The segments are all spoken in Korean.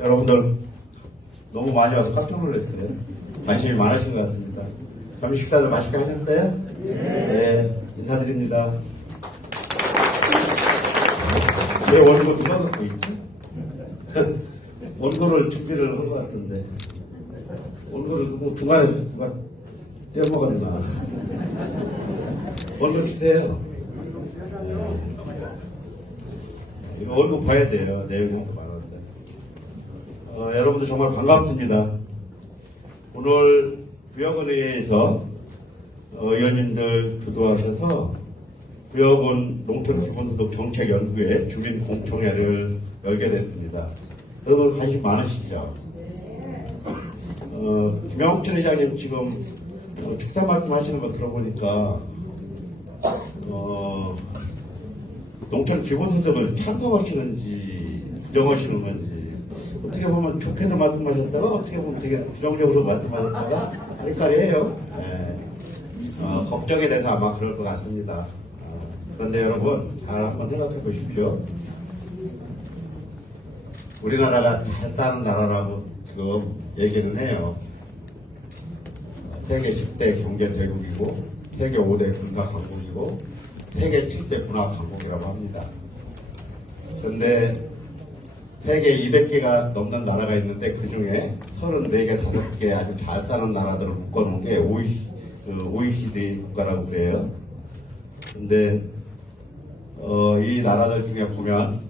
여러분들 너무 많이 와서 깜짝 놀랐어요. 관심이 많으신 것 같습니다. 점심 식사들 맛있게 하셨어요? 네, 인사드립니다. 제 원고 누가 갖고 있죠? 원고를 준비를 한 것 같은데 원고를 중간에 누가 떼어먹었나? 원고 주세요. 이거 원고 봐야 돼요. 내용이 하도 많은데. 여러분들 정말 반갑습니다. 오늘 구역원회에서 의원님들 주도하셔서 구역원 농촌기본소득 정책연구회 주민공청회를 열게 됐습니다. 여러분 관심 많으시죠? 김영철 회장님 지금 축사 말씀하시는 거 들어보니까 농촌 기본소득을 찬성하시는지 부정하시는 건지 어떻게 보면 좋게도 말씀하셨다가 어떻게 보면 되게 부정적으로 말씀하셨다가 헷갈려요. 네. 걱정에 대해서 아마 그럴 것 같습니다. 그런데 여러분 잘 한번 생각해 보십시오. 우리나라가 잘 사는 나라라고 지금 얘기는 해요. 세계 10대 경제 대국이고 세계 5대 군사 강국이고 세계 7대 군화 강국이라고 합니다. 그런데 세계 200개가 넘는 나라가 있는데 그 중에 34개, 5개 아주 잘 사는 나라들을 묶어놓은 게 OECD 국가라고 그래요. 근데 이 나라들 중에 보면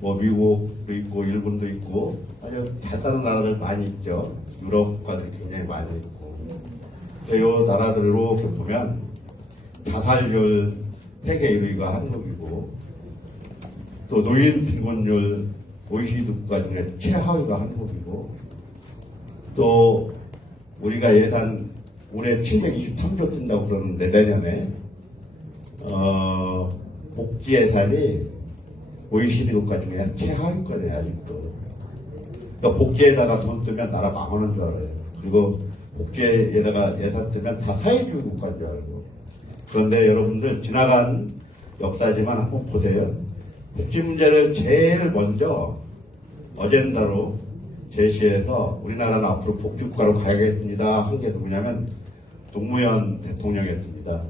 뭐 미국도 있고 일본도 있고 아주 잘 사는 나라들 많이 있죠. 유럽 국가들이 굉장히 많이 있고 이 나라들로 보면 자살률 세계 1위가 한국이고 또 노인 빈곤율 OECD 국가 중에 최하위가 한국이고 또 우리가 예산 올해 723조 쓴다고 그러는데 내년에 복지 예산이 OECD 국가 중에 최하위권이에요 아직도. 그러니까 복지에다가 돈 쓰면 나라 망하는 줄 알아요. 그리고 복지에다가 예산 쓰면 다 사회주의 국가인 줄 알고. 그런데 여러분들 지나간 역사지만 한번 보세요. 복지 문제를 제일 먼저 어젠다로 제시해서 우리나라는 앞으로 복지국가로 가야겠습니다 한 게 누구냐면 노무현 대통령이었습니다.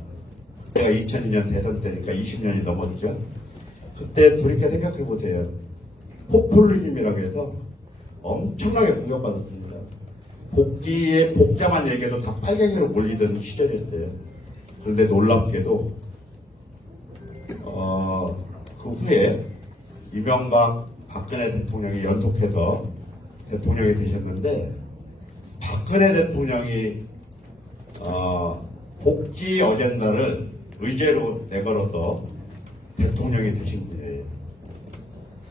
제가 2002년 대선 때니까 20년이 넘었죠. 그때 돌이켜 생각해 보세요. 포퓰리즘이라고 해서 엄청나게 공격받았습니다. 복지의 복잡한 얘기해서 다 빨갱이로 몰리던 시절이었어요. 그런데 놀랍게도 그 후에 이명박 박근혜 대통령이 연속해서 대통령이 되셨는데 박근혜 대통령이 복지 어젠다를 의제로 내걸어서 대통령이 되신 분이에요.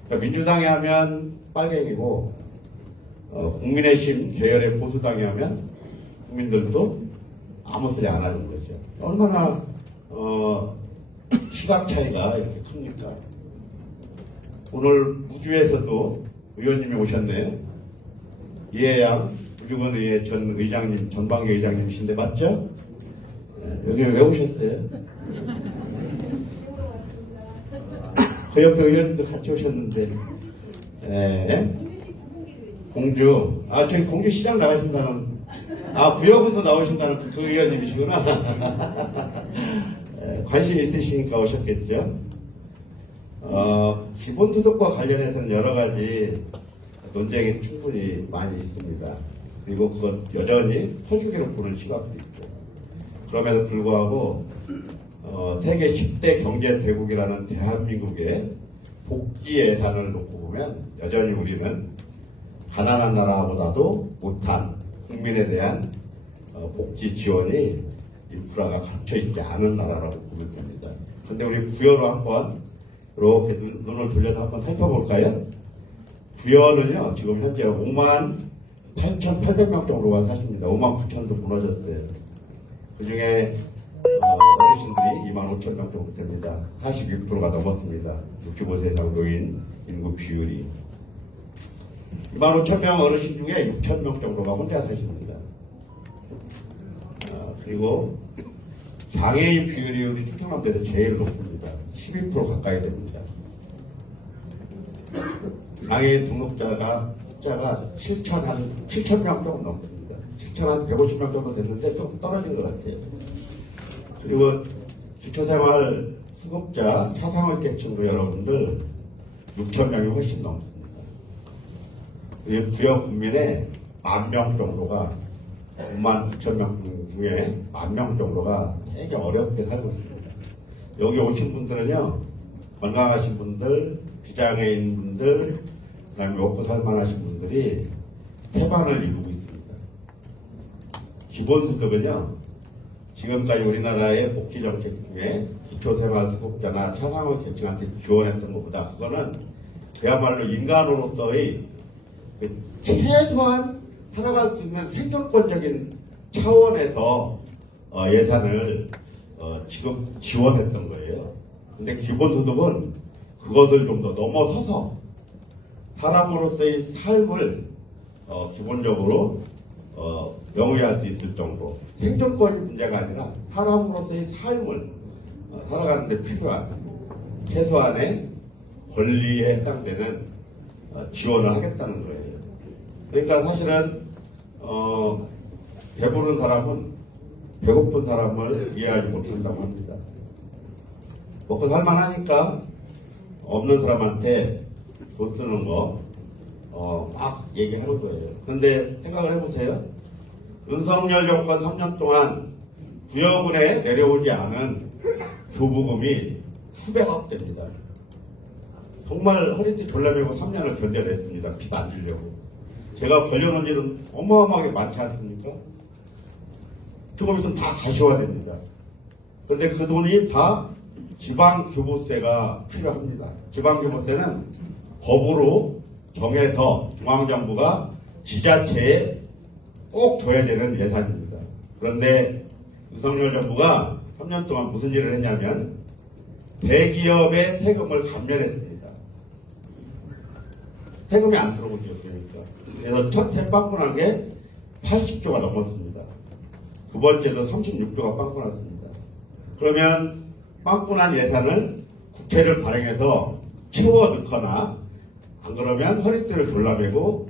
그러니까 민주당이 하면 빨갱이고 국민의힘 계열의 보수당이 하면 국민들도 아무 소리 안 하는 거죠. 얼마나 시각 차이가 이렇게 큽니까? 오늘 우주에서도 의원님이 오셨네요. 이해양 우주건의회 전 의장님, 전방위 의장님이신데 맞죠? 네, 여기 왜 오셨어요? 그 옆에 의원님도 같이 오셨는데 네. 공주 저기 공주시장 나가신다는 구역에서 나오신다는 그 의원님이시구나. 관심 있으시니까 오셨겠죠. 기본소득과 관련해서는 여러 가지 논쟁이 충분히 많이 있습니다. 그리고 그건 여전히 허주기로 보는 시각도 있고. 그럼에도 불구하고 세계 10대 경제 대국이라는 대한민국의 복지 예산을 놓고 보면 여전히 우리는 가난한 나라보다도 못한 국민에 대한 복지 지원이 인프라가 갖춰있지 않은 나라라고 보면 됩니다. 그런데 우리 부여로 한번 이렇게 눈을 돌려서 한번 살펴볼까요? 부여는요 지금 현재 58,800명 정도가 사십니다. 59,000도 무너졌어요. 그 중에 어르신들이 25,000명 정도 됩니다. 41%가 넘었습니다. 65세 이상 노인 인구 비율이. 25,000명 어르신 중에 6,000명 정도가 혼자 사십니다. 그리고 장애인 비율이 우리 충청남도에서 제일 높습니다. 12% 가까이 됩니다. 장애인 등록자가 숫자가 7천 명 조금 넘습니다. 7천 한 150명 정도 됐는데 좀 떨어진 것 같아요. 그리고 기초생활 수급자 차상위 계층으로 여러분들 6천 명이 훨씬 넘습니다. 그리고 주요 국민의 10,000명 정도가 5만 9천 명 중에 10,000명 정도가 되게 어렵게 살고 있습니다. 여기 오신 분들은요, 건강하신 분들, 비장애인 분들, 그 다음에 먹고 살만하신 분들이 태반을 이루고 있습니다. 기본소득은요, 지금까지 우리나라의 복지정책 중에 기초생활수급자나 차상위 계층한테 지원했던 것보다 그거는 그야말로 인간으로서의 최소한 살아갈 수 있는 생존권적인 차원에서 예산을 지원했던 거예요. 근데 기본소득은 그것을 좀 더 넘어서서 사람으로서의 삶을 기본적으로 영위할 수 있을 정도, 생존권이 문제가 아니라 사람으로서의 삶을 살아가는 데 필요한 최소한의 권리에 해당되는 지원을 하겠다는 거예요. 그러니까 사실은 배부른 사람은 배고픈 사람을 이해하지 못한다고 합니다. 먹고 살만하니까 없는 사람한테 돈 쓰는 거 막 얘기하는 거예요. 그런데 생각을 해보세요. 윤석열 정권 3년 동안 구여군에 내려오지 않은 교부금이 수백억 됩니다. 정말 허리띠 졸라매고 3년을 견뎌냈습니다. 빚 안 지려고. 제가 벌려놓은 일은 어마어마하게 많지 않습니까? 조금 있으면 다 가셔야 됩니다. 그런데 그 돈이 다 지방교부세가 필요합니다. 지방교부세는 법으로 정해서 중앙정부가 지자체에 꼭 줘야 되는 예산입니다. 그런데 윤석열 정부가 3년 동안 무슨 일을 했냐면 대기업의 세금을 감면했습니다. 세금이 안 들어오고 있었으니까. 그래서 첫 해 빵꾸난 게 80조가 넘었습니다. 두 번째도 36조가 빵꾸났습니다. 그러면 빵꾸난 예산을 국회를 발행해서 채워 넣거나 안 그러면 허리띠를 졸라매고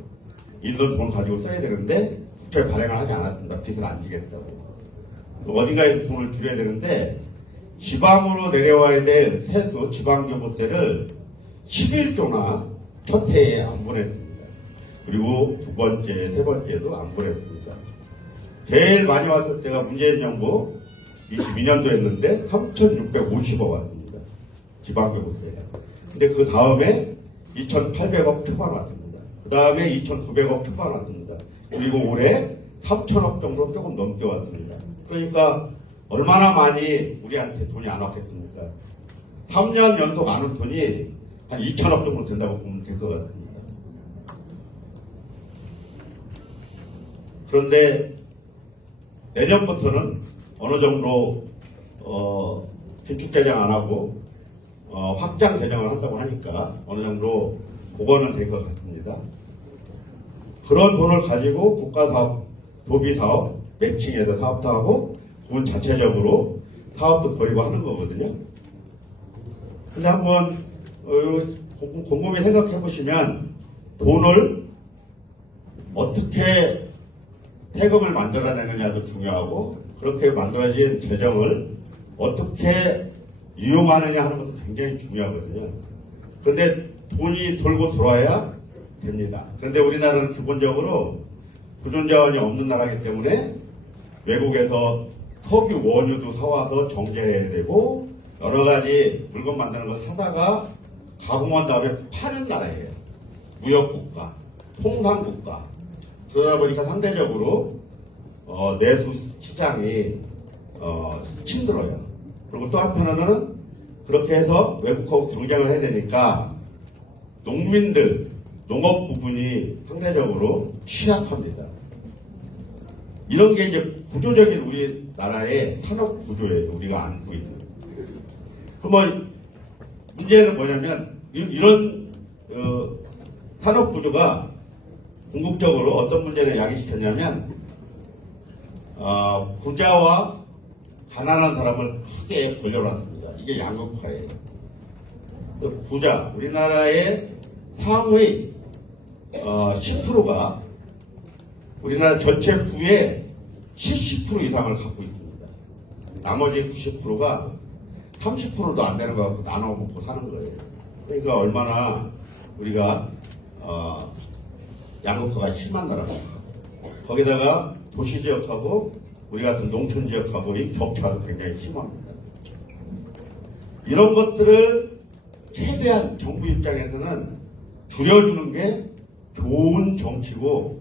있는 돈 가지고 써야 되는데 국회 발행을 하지 않았습니다. 빚을 안 지겠다고. 어딘가에서 돈을 줄여야 되는데 지방으로 내려와야 될 세수 지방교부세를 11조나 첫 해에 안 보냈습니다. 그리고 두 번째, 세 번째도 안 보냈습니다. 제일 많이 왔을 때가 문재인 정부 22년도였는데 3,650억 왔습니다. 지방교부세가. 근데 그 다음에 2,800억 초반 왔습니다. 그 다음에 2,900억 초반 왔습니다. 그리고 올해 3,000억 정도 조금 넘게 왔습니다. 그러니까 얼마나 많이 우리한테 돈이 안 왔겠습니까? 3년 연속 안 온 돈이 한 2,000억 정도 된다고 보면 될 것 같습니다. 그런데 내년부터는 어느 정도 긴축 개정 안 하고 확장 개정을 한다고 하니까 어느 정도 복원은 될 것 같습니다. 그런 돈을 가지고 국가사업, 도비사업, 매칭해서 사업도 하고 돈 자체적으로 사업도 벌이고 하는 거거든요. 근데 한번 곰곰이 생각해 보시면 돈을 어떻게 세금을 만들어내느냐도 중요하고 그렇게 만들어진 재정을 어떻게 이용하느냐 하는 것도 굉장히 중요하거든요. 그런데 돈이 돌고 들어와야 됩니다. 그런데 우리나라는 기본적으로 구존자원이 없는 나라이기 때문에 외국에서 석유, 원유도 사와서 정제해야 되고 여러 가지 물건 만드는 거 사다가 가공한 다음에 파는 나라예요. 무역국가, 통상국가. 그러다 보니까 상대적으로 내수 시장이 힘들어요. 그리고 또 한편으로는 그렇게 해서 외국하고 경쟁을 해야 되니까 농민들, 농업 부분이 상대적으로 취약합니다. 이런 게 이제 구조적인 우리나라의 산업 구조예요. 우리가 안고 있는. 그러면 문제는 뭐냐면 이런 산업 구조가 궁극적으로 어떤 문제를 야기시켰냐면 부자와 가난한 사람을 크게 벌려놨습니다. 이게 양극화예요. 부자, 우리나라의 상위 10%가 우리나라 전체 부의 70% 이상을 갖고 있습니다. 나머지 90%가 30%도 안 되는 거 갖고 나눠 먹고 사는 거예요. 그러니까 얼마나 우리가 양극화가 심한 나라입니다. 거기다가 도시 지역하고 우리 같은 농촌 지역하고 이 격차도 굉장히 심합니다. 이런 것들을 최대한 정부 입장에서는 줄여주는 게 좋은 정치고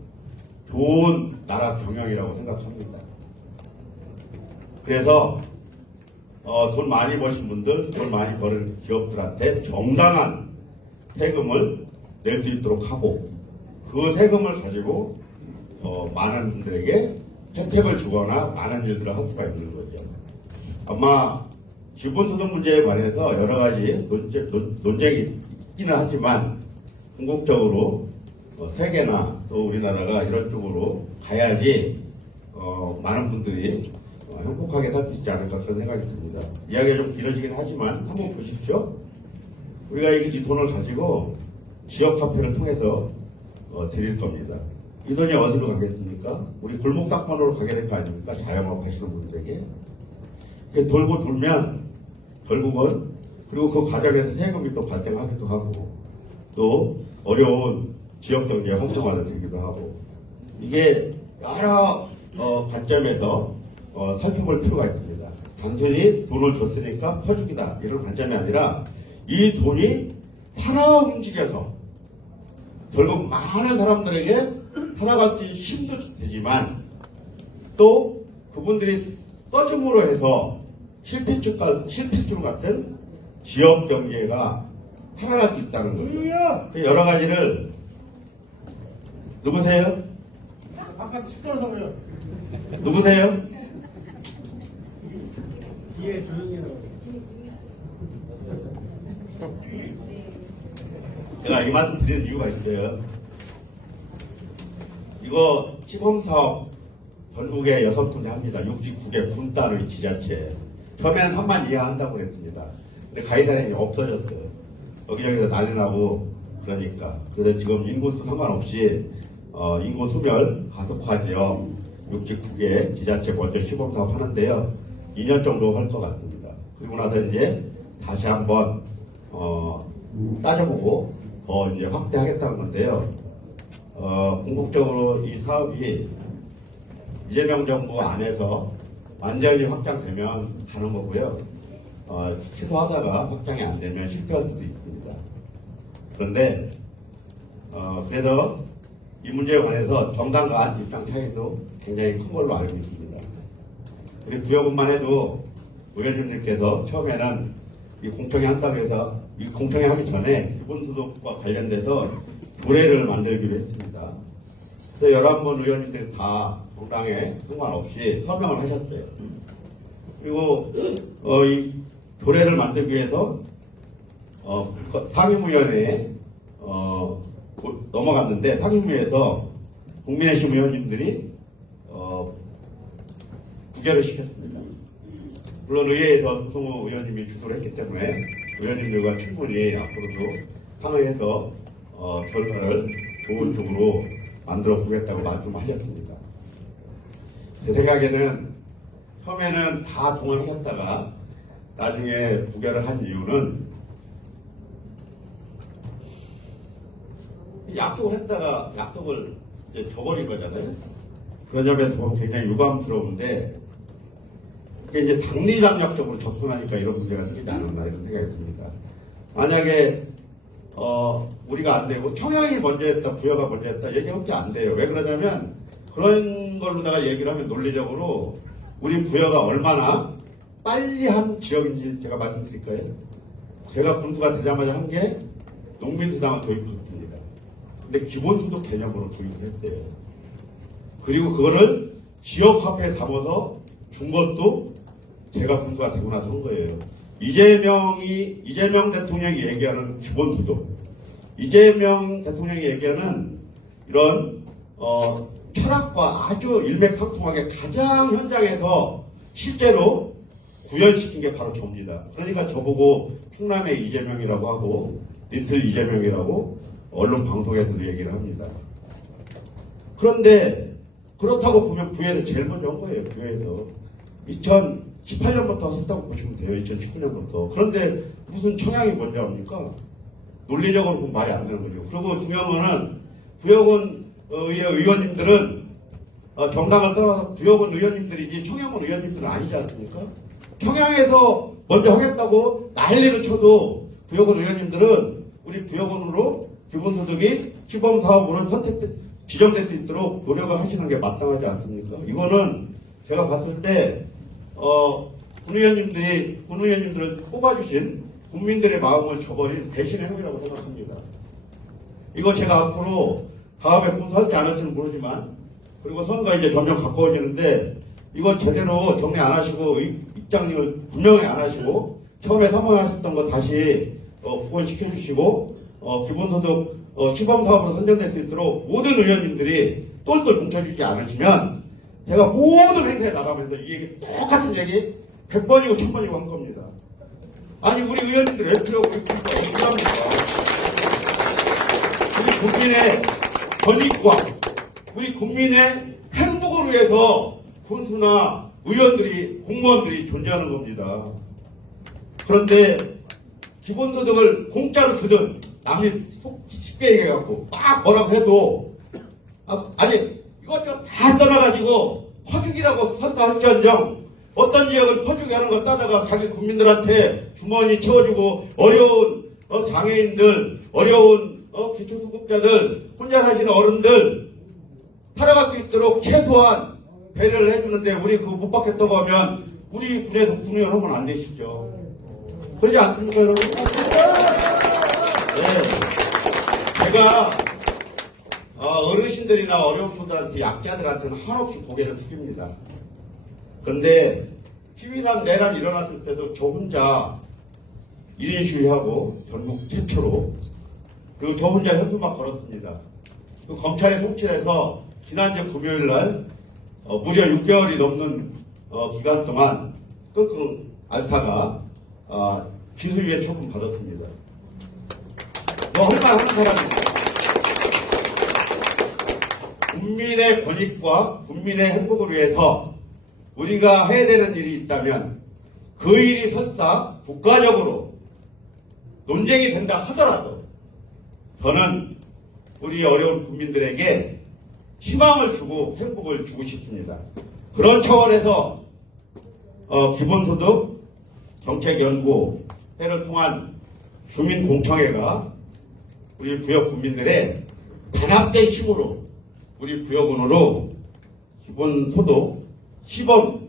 좋은 나라 경영이라고 생각합니다. 그래서 돈 많이 버신 분들, 돈 많이 버는 기업들한테 정당한 세금을 낼 수 있도록 하고 그 세금을 가지고 많은 분들에게 혜택을 주거나 많은 일들을 할 수가 있는 거죠. 아마 기본소득 문제에 관해서 여러 가지 논쟁이 있기는 하지만 궁극적으로 세계나 또 우리나라가 이런 쪽으로 가야지 많은 분들이 행복하게 살 수 있지 않을까 그런 생각이 듭니다. 이야기가 좀 길어지긴 하지만 한번 보십시오. 우리가 이 돈을 가지고 지역 카페를 통해서 드릴 겁니다. 이 돈이 어디로 가겠습니까? 우리 골목 상권으로 가게 될 거 아닙니까? 자영업 하시는 분들에게. 돌고 돌면 결국은 그리고 그 과정에서 세금이 또 발생하기도 하고 또 어려운 지역 경제 활성화가 되기도 하고 이게 여러 관점에서 살펴볼 필요가 있습니다. 단순히 돈을 줬으니까 퍼주기다 이런 관점이 아니라 이 돈이 살아 움직여서 결국 많은 사람들에게 살아갈 수 있는 힘도 되지만 또 그분들이 떠줌으로 해서 실핏줄 같은 지역 경제가 살아날 수 있다는 거죠. 여러 가지를 누구세요? 바깥 시끄러워서 그래요. 누구세요? 뒤에 조용히 해요. 제가 이 말씀 드리는 이유가 있어요. 이거 시범사업 전국에 6군데 합니다. 69개 군 단위 지자체. 처음에는 3만 이하 한다고 그랬습니다. 근데 가이드라인이 없어졌어요. 여기저기서 난리 나고 그러니까. 그래서 지금 인구수 상관없이 인구 소멸 가속화 지역 69개 지자체 먼저 시범사업 하는데요. 2년 정도 할 것 같습니다. 그리고 나서 이제 다시 한번 따져보고 더 이제 확대하겠다는 건데요. 궁극적으로 이 사업이 이재명 정부 안에서 완전히 확장되면 가는 거고요. 시도하다가 확장이 안 되면 실패할 수도 있습니다. 그런데 그래서 이 문제에 관해서 정당 간 입장 차이도 굉장히 큰 걸로 알고 있습니다. 우리 부여군만 해도 의원님들께서 처음에는 이 공청회 한다고 해서 이 공청회 하기 전에 기본소득과 관련돼서 조례를 만들기로 했습니다. 그래서 11분 의원님들 다 정당에 상관없이 서명을 하셨어요. 그리고 이 조례를 만들기 위해서 상임위원회에 넘어갔는데 상임위에서 국민의힘 의원님들이 부결을 시켰습니다. 물론 의회에서 노승호 의원님이 주도를 했기 때문에 의원님들과 충분히 앞으로도 상의해서 결과를 좋은 쪽으로 만들어 보겠다고 말씀하셨습니다. 제 생각에는 처음에는 다 동원하셨다가 나중에 부결을 한 이유는 약속을 했다가 약속을 이제 저버린 거잖아요. 그런 점에서 보면 굉장히 유감스러운데 그게 이제 장리장략적으로 접근하니까 이런 문제가 생기지 않았나 이런 생각이 듭니다. 만약에 우리가 안 되고 청양이 먼저 했다, 부여가 먼저 했다 얘기하면 안 돼요. 왜 그러냐면 그런 걸로다가 얘기를 하면 논리적으로 우리 부여가 얼마나 빨리 한 지역인지 제가 말씀드릴까요? 제가 군수가 되자마자 한 게 농민수당을 도입했습니다. 근데 기본소득 개념으로 도입을 했대요. 그리고 그거를 지역화폐에 담아서 준 것도 제가 군수가 되고 나서 한 거예요. 이재명 대통령이 얘기하는 기본소득, 이재명 대통령이 얘기하는 이런 철학과 아주 일맥상통하게 가장 현장에서 실제로 구현시킨 게 바로 저입니다. 그러니까 저보고 충남의 이재명이라고 하고 리틀 이재명이라고 언론 방송에서도 얘기를 합니다. 그런데 그렇다고 보면 부에서 제일 먼저 한 거예요. 부에서 2018년부터 했다고 보시면 돼요. 2019년부터. 그런데 무슨 청양이 먼저 합니까? 논리적으로 보면 말이 안 되는 거죠. 그리고 중요한 거는 부여군 의원님들은 정당을 떠나서 부여군 의원님들이지 청양군 의원님들은 아니지 않습니까? 청양에서 먼저 하겠다고 난리를 쳐도 부여군 의원님들은 우리 부여군으로 기본소득이 시범사업으로 지정될 수 있도록 노력을 하시는 게 마땅하지 않습니까? 이거는 제가 봤을 때 군 의원님들을 뽑아주신 국민들의 마음을 저버린 배신의 행위라고 생각합니다. 이거 제가 앞으로 다음에 공수할지 안 할지는 모르지만, 그리고 선거가 이제 점점 가까워지는데 이거 제대로 정리 안 하시고 입장을 분명히 안 하시고 처음에 선언하셨던 거 다시 복원시켜 주시고 기본소득 시범사업으로 선정될 수 있도록 모든 의원님들이 똘똘 뭉쳐주지 않으시면 제가 모든 행사에 나가면서 이 얘기, 똑같은 얘기 100번이고 1000번이고 한 겁니다. 아니 우리 의원님들 왜 필요하고 우리 국민과 왜 필요합니까? 우리 국민의 권익과 우리 국민의 행복을 위해서 군수나 의원들이 공무원들이 존재하는 겁니다. 그런데 기본소득을 공짜로 주든 남이 쉽게 얘기해갖고 막 뭐라고 해도 아니 이것저것 다 떠나가지고 퍼주기라고 선다할지언정 어떤 지역은 퍼주기 하는 거 따다가 자기 국민들한테 주머니 채워주고 어려운 장애인들 어려운 기초수급자들 혼자 사시는 어른들 살아갈 수 있도록 최소한 배려를 해주는데 우리 그거 못 받겠다고 하면 우리 군에서 군의원 하면 안 되시죠. 그러지 않습니까 여러분? 네. 제가 어르신들이나 어려운 분들한테 약자들한테는 한없이 고개를 숙입니다. 그런데 희위난 내란 일어났을 때도 저 혼자 1인 시위하고 전국 최초로 그리고 저 혼자 현수막 걸었습니다. 그 검찰에 송치해서 지난주 금요일날 무려 6개월이 넘는 기간 동안 끙끙 앓다가 기소유예 처분 받았습니다. 뭐 할만한 사람입니다. 국민의 권익과 국민의 행복을 위해서 우리가 해야 되는 일이 있다면 그 일이 설사 국가적으로 논쟁이 된다 하더라도 저는 우리 어려운 국민들에게 희망을 주고 행복을 주고 싶습니다. 그런 차원에서 기본소득 정책연구회를 통한 주민공청회가 우리 부여 국민들의 단합된 힘으로 우리 부여군으로 기본소득 시범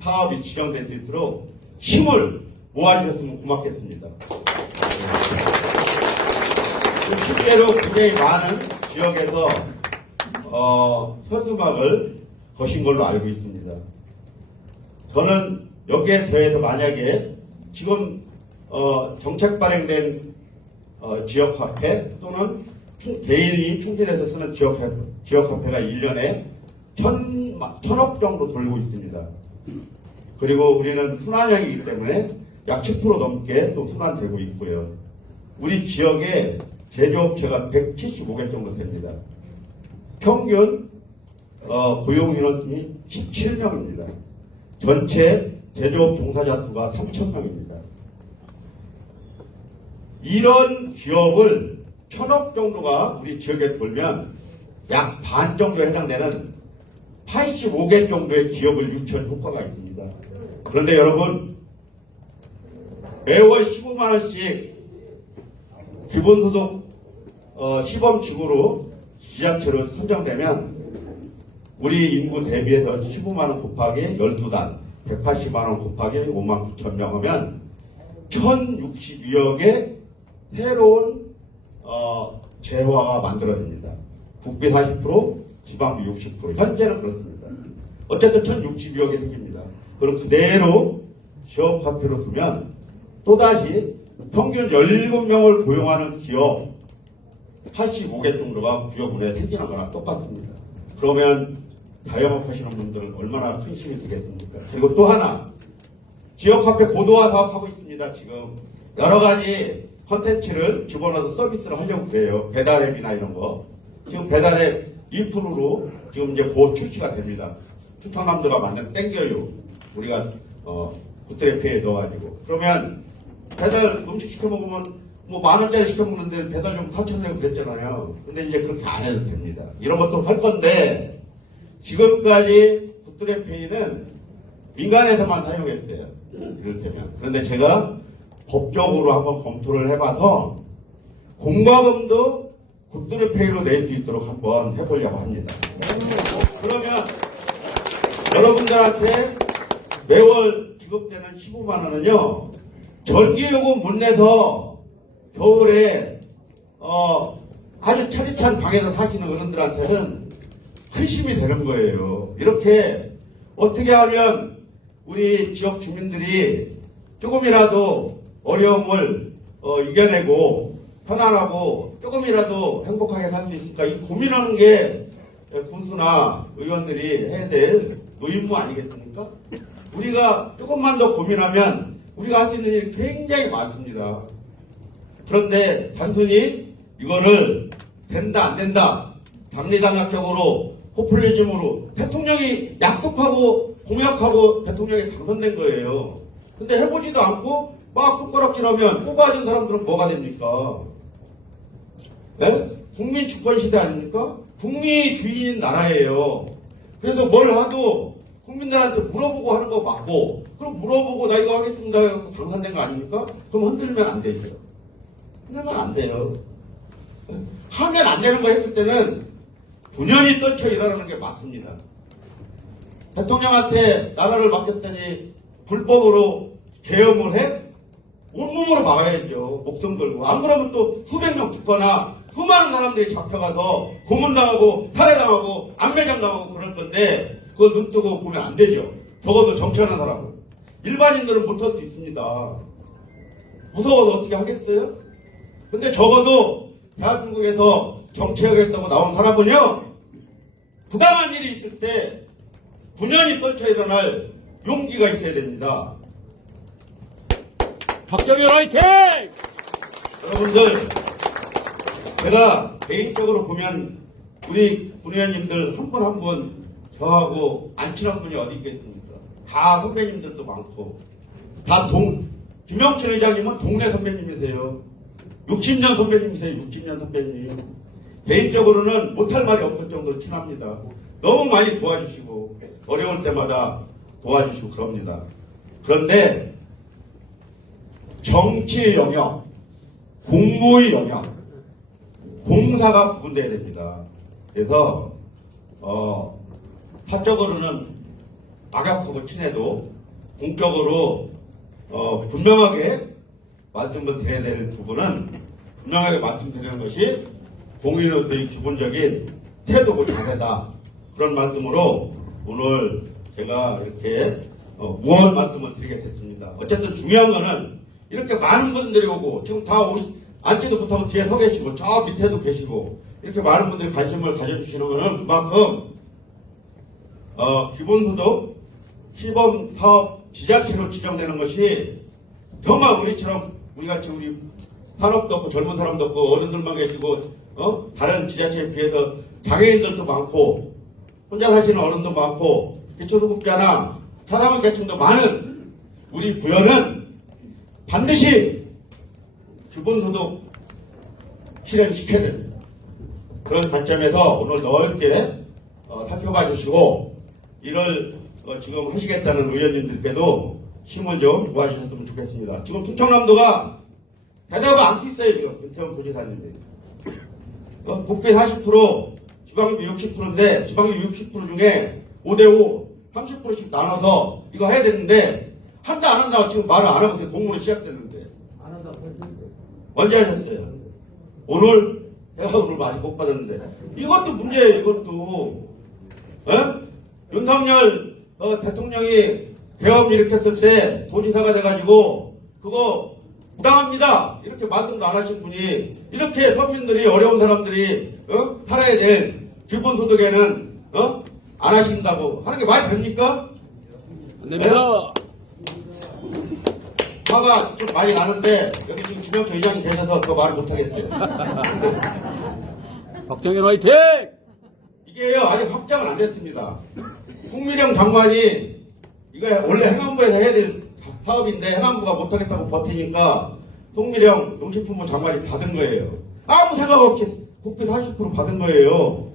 사업이 지정될 수 있도록 힘을 모아주셨으면 고맙겠습니다. 실제로 굉장히 많은 지역에서 현수막을 거신 걸로 알고 있습니다. 저는 여기에 더해서 만약에 지금 정책 발행된 지역화폐 또는 개인이 충진해서 쓰는 지역화폐가 1년에 1000억 정도 돌고 있습니다. 그리고 우리는 순환형이기 때문에 약 10% 넘게 또 순환되고 있고요. 우리 지역에 제조업체가 175개 정도 됩니다. 평균 고용인원이 17명입니다. 전체 제조업 종사자 수가 3,000명입니다. 이런 기업을 1000억 정도가 우리 지역에 돌면 약 반 정도에 해당되는 85개 정도의 기업을 유치한 효과가 있습니다. 그런데 여러분 매월 15만원씩 기본소득 시범지구로 지자체로 선정되면 우리 인구 대비해서 15만원 곱하기 12단 180만원 곱하기 5만 9천 명 하면 1062억의 새로운 재화가 만들어집니다. 국비 40%, 지방비 60%. 현재는 그렇습니다. 어쨌든 1062억이 생깁니다. 그럼 그대로 지역화폐로 두면 또다시 평균 17명을 고용하는 기업 85개 정도가 부여군에 생기는 거나 똑같습니다. 그러면 자영업 하시는 분들은 얼마나 큰 힘이 되겠습니까? 그리고 또 하나 지역화폐 고도화 사업하고 있습니다. 지금 여러 가지 컨텐츠를 집어넣어서 서비스를 하려고 그래요. 배달앱이나 이런 거. 지금 배달앱 2%로 지금 이제 곧 출시가 됩니다. 충청남도가 만든 땡겨요. 우리가 굿드래피에 넣어가지고. 그러면 배달 음식 시켜 먹으면 뭐 10,000원짜리 시켜 먹는데 배달용 4,000원 그랬잖아요. 근데 이제 그렇게 안 해도 됩니다. 이런 것도 할 건데 지금까지 굿드래피는 민간에서만 사용했어요. 이를테면. 그런데 제가 법적으로 한번 검토를 해봐서 공과금도 굿드래피로 낼 수 있도록 한번 해보려고 합니다. 그러면 여러분들한테 매월 지급되는 15만 원은요, 전기요금 못 내서 겨울에 아주 차디찬 방에서 사시는 어른들한테는 큰 힘이 되는 거예요. 이렇게 어떻게 하면 우리 지역 주민들이 조금이라도 어려움을 이겨내고 편안하고 조금이라도 행복하게 살 수 있을까, 이 고민하는 게 군수나 의원들이 해야 될 의무 아니겠습니까? 우리가 조금만 더 고민하면 우리가 할 수 있는 일이 굉장히 많습니다. 그런데 단순히 이거를 된다 안 된다 담리당학적으로 포퓰리즘으로 대통령이 약속하고 공약하고 대통령이 당선된 거예요. 근데 해보지도 않고 막 손가락질하면 뽑아진 사람들은 뭐가 됩니까? 네? 국민 주권 시대 아닙니까? 국민이 주인인 나라예요. 그래서 뭘 하도 국민들한테 물어보고 하는 거 맞고, 그럼 물어보고 나 이거 하겠습니다 해서 당선된 거 아닙니까? 그럼 흔들면 안 되죠. 흔들면 안 돼요. 하면 안 되는 거 했을 때는 분연히 떨쳐 일어나는 게 맞습니다. 대통령한테 나라를 맡겼더니 불법으로 계엄을 해? 온몸으로 막아야죠. 목숨 걸고. 안 그러면 또 수백 명 죽거나 수많은 사람들이 잡혀가서 고문당하고 살해당하고 안매장당하고 그럴 건데 그걸 눈 뜨고 보면 안 되죠. 적어도 정치하는 사람은. 일반인들은 못할 수 있습니다. 무서워서 어떻게 하겠어요? 근데 적어도 대한민국에서 정치하겠다고 나온 사람은요, 부당한 일이 있을 때 분연히 떨쳐 일어날 용기가 있어야 됩니다. 박정현 화이팅! 여러분들, 제가 개인적으로 보면 우리 군의원님들 한 분 한 분 저하고 안 친한 분이 어디 있겠습니까? 다 선배님들도 많고, 다 김영춘 의장님은 동네 선배님이세요. 60년 선배님이세요. 60년 선배님. 개인적으로는 못할 말이 없을 정도로 친합니다. 너무 많이 도와주시고 어려울 때마다 도와주시고 그럽니다. 그런데 정치의 영역, 공무의 영역, 공사가 구분돼야 됩니다. 그래서 사적으로는 막약하고 친해도 공적으로 분명하게 말씀을 드려야 될 부분은 분명하게 말씀드리는 것이 공인으로서의 기본적인 태도고 자세다. 그런 말씀으로 오늘 제가 이렇게 무언 말씀을 드리게 됐습니다. 어쨌든 중요한 거는 이렇게 많은 분들이 오고 지금 다 앉지도 못하고 뒤에 서 계시고 저 밑에도 계시고 이렇게 많은 분들이 관심을 가져주시는 거는 그만큼 기본소득 시범사업 지자체로 지정되는 것이 정말 우리처럼 우리같이 우리 산업도 없고 젊은 사람도 없고 어른들만 계시고 다른 지자체에 비해서 장애인들도 많고 혼자 사시는 어른도 많고 기초수급자나 사상원 계층도 많은 우리 구현은 반드시 기본소득 실현시켜야 됩니다. 그런 관점에서 오늘 넓게 살펴봐 주시고 이를 지금 하시겠다는 의원님들께도 힘을 좀 모아주셨으면 좋겠습니다. 지금 충청남도가 대답을 안 있어요. 지금 김태훈 도지사님이 국비 40%, 지방비 60%인데 지방비 60% 중에 5대5 30%씩 나눠서 이거 해야 되는데 한다 안 한다고 지금 말을 안 하고 있어요. 공무로 시작됐는데 안 한다고 했어요. 언제 하셨어요? 오늘 제가 오늘 많이 못 받았는데 이것도 문제예요. 이것도 윤석열 대통령이 계엄 일으켰을 때 도지사가 돼가지고 그거 부당합니다 이렇게 말씀도 안 하신 분이 이렇게 서민들이 어려운 사람들이 살아야 될 기본소득에는 안 하신다고 하는 게 말이 됩니까? 안 됩니다. 화가 좀 많이 나는데 여기 지금 김영철 의장이 계셔서 더 말을 못하겠어요. 박정현 화이팅! 이게요 아직 확정은 안 됐습니다. 홍미령 장관이 이거 원래 행안부에서 해야 될 사업인데 행안부가 못하겠다고 버티니까 홍미령 농식품부 장관이 받은 거예요. 아무 생각 없이 국비 40% 받은 거예요.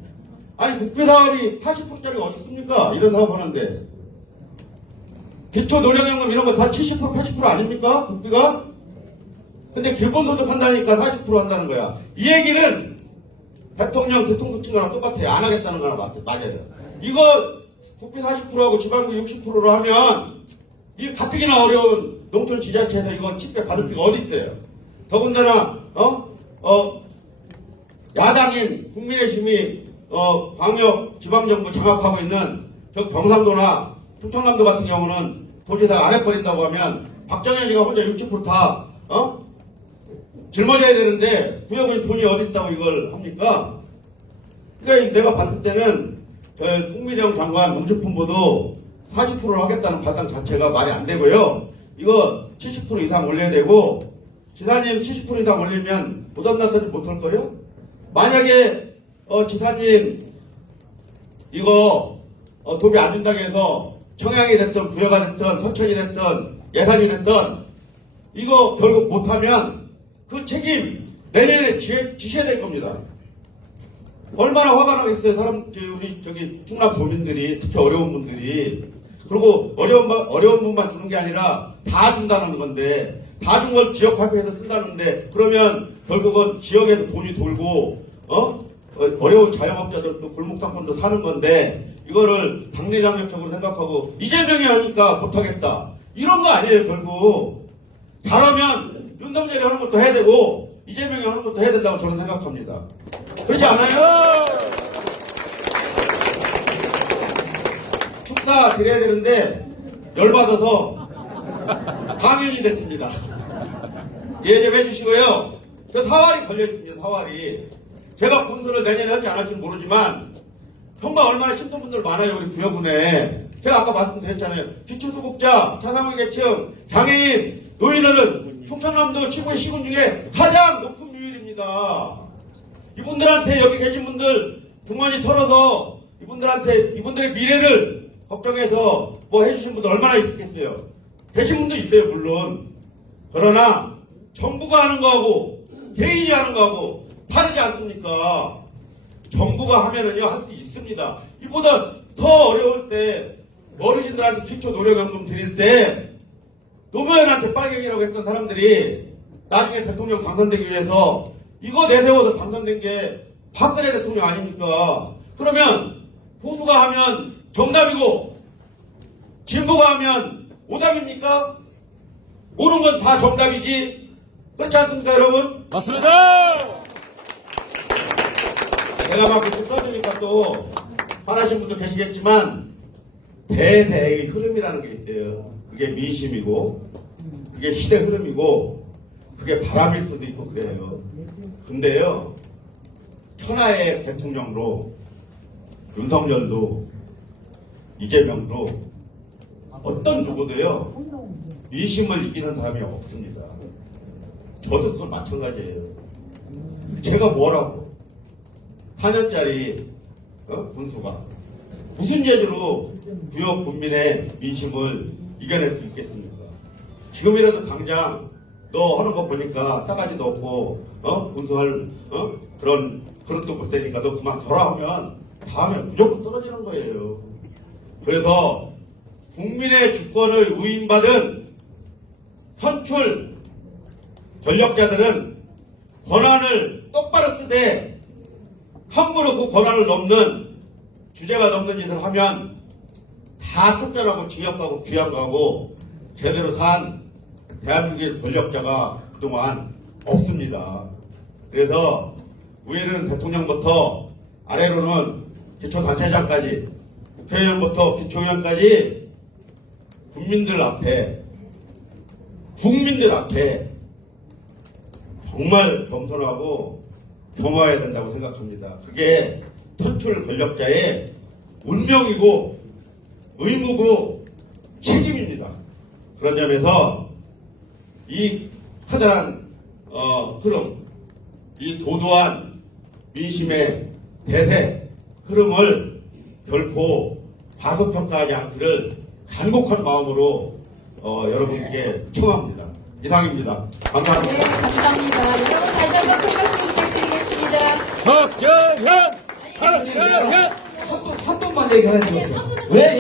아니 국비 사업이 40%짜리가 어디 있습니까? 이런 사업 하는데 기초 노령연금 이런 거 다 70% 80% 아닙니까? 국비가? 근데 기본소득 한다니까 40% 한다는 거야. 이 얘기는 대통령 대통령 똑같아요. 안 하겠다는 거나 맞아요. 이거 국비 40%하고 지방비 60%로 하면 이 가뜩이나 어려운 농촌 지자체에서 이거 집회 받을 게가 어디 있어요? 더군다나 야당인 국민의힘이 광역 지방정부 장악하고 있는 저 경상도나 충청남도 같은 경우는 도지사 안 해버린다고 하면 박정현이가 혼자 60%다 짊어져야 되는데 구역에 돈이 어디 있다고 이걸 합니까? 그러니까 내가 봤을 때는 홍미령 장관 농식품부도 40%를 하겠다는 발상 자체가 말이 안 되고요. 이거 70% 이상 올려야 되고 지사님 70% 이상 올리면 부담난 소리 못할 거요? 만약에 지사님 이거 도움이 안 준다고 해서 청양이 됐든 부여가 됐든 서천이 됐든 예산이 됐든 이거 결국 못하면 그 책임 내년에 지셔야 될 겁니다. 얼마나 화가 나겠어요. 우리 충남 도민들이 특히 어려운 분들이. 그리고 어려운 분만 주는 게 아니라 다 준다는 건데 다 준 걸 지역 발표해서 쓴다는데 그러면 결국은 지역에서 돈이 돌고 어려운 자영업자들도 골목상권도 사는 건데 이거를 당내장벽적으로 생각하고 이재명이 하니까 못하겠다 이런 거 아니에요. 결국 잘하면 윤석열이 하는 것도 해야 되고 이재명이 하는 것도 해야 된다고 저는 생각합니다. 그렇지 않아요? 축사 드려야 되는데 열받아서 강연이 됐습니다. 이해 좀 해주시고요. 그 사활이 걸려있습니다. 사활이. 제가 군수를 내년에 할지 안 할지 모르지만 정말 얼마나 힘든 분들 많아요. 우리 부여군에. 제가 아까 말씀드렸잖아요. 기초수급자, 자산계층, 장애인, 노인들은 충청남도 지구의 시군 중에 가장 높은 비율입니다. 이분들한테 여기 계신 분들 주머니 털어서 이분들의 미래를 걱정해서 뭐 해주신 분들 얼마나 있겠어요. 계신 분도 있어요. 물론. 그러나 정부가 하는 거하고 개인이 하는 거하고 다르지 않습니까? 정부가 하면은요 할 수 있습니다. 이보다 더 어려울 때 어르신들한테 기초 노령연금 드릴 때 노무현한테 빨갱이라고 했던 사람들이 나중에 대통령 당선되기 위해서 이거 내세워서 당선된 게 박근혜 대통령 아닙니까? 그러면 보수가 하면 정답이고 진보가 하면 오답입니까? 옳은 건 다 정답이지 그렇지 않습니까 여러분? 맞습니다! 내가 막 이렇게 써주니까 또 화나신 분도 계시겠지만 대세의 흐름이라는 게 있대요. 그게 민심이고 그게 시대 흐름이고 그게 바람일 수도 있고 그래요. 근데요 천하의 대통령으로 윤석열도 이재명도 어떤 누구도요 민심을 이기는 사람이 없습니다. 저도 그건 마찬가지예요. 제가 뭐라고 4년짜리 군수가 무슨 재주로 부여 국민의 민심을 이겨낼 수 있겠습니까? 지금이라도 당장 너 하는 거 보니까 싸가지도 없고 군수할 그런 그릇도 못 되니까 너 그만 돌아오면 다음에 무조건 떨어지는 거예요. 그래서 국민의 주권을 위임받은 선출 권력자들은 권한을 똑바로 쓰되 함부로 그 권한을 넘는 주제가 넘는 짓을 하면 다 쫓겨나고 징역가고 귀양가고 제대로 산 대한민국의 권력자가 그동안 없습니다. 그래서 위에는 대통령부터 아래로는 기초단체장까지 국회의원부터 기초의원까지 국민들 앞에 정말 겸손하고 겸허해야 된다고 생각합니다. 그게 선출 권력자의 운명이고 의무고 책임입니다. 그런 점에서 이 커다란 흐름, 이 도도한 민심의 대세 흐름을 결코 과소평가하지 않기를 간곡한 마음으로 여러분께 청합니다. 이상입니다. 네, 감사합니다. 감사합니다. 여러분 다시 한번 큰 박수 부탁드리겠습니다. 박정현! 박정현! 3분만 얘기하는 네, 거죠. 3분은 왜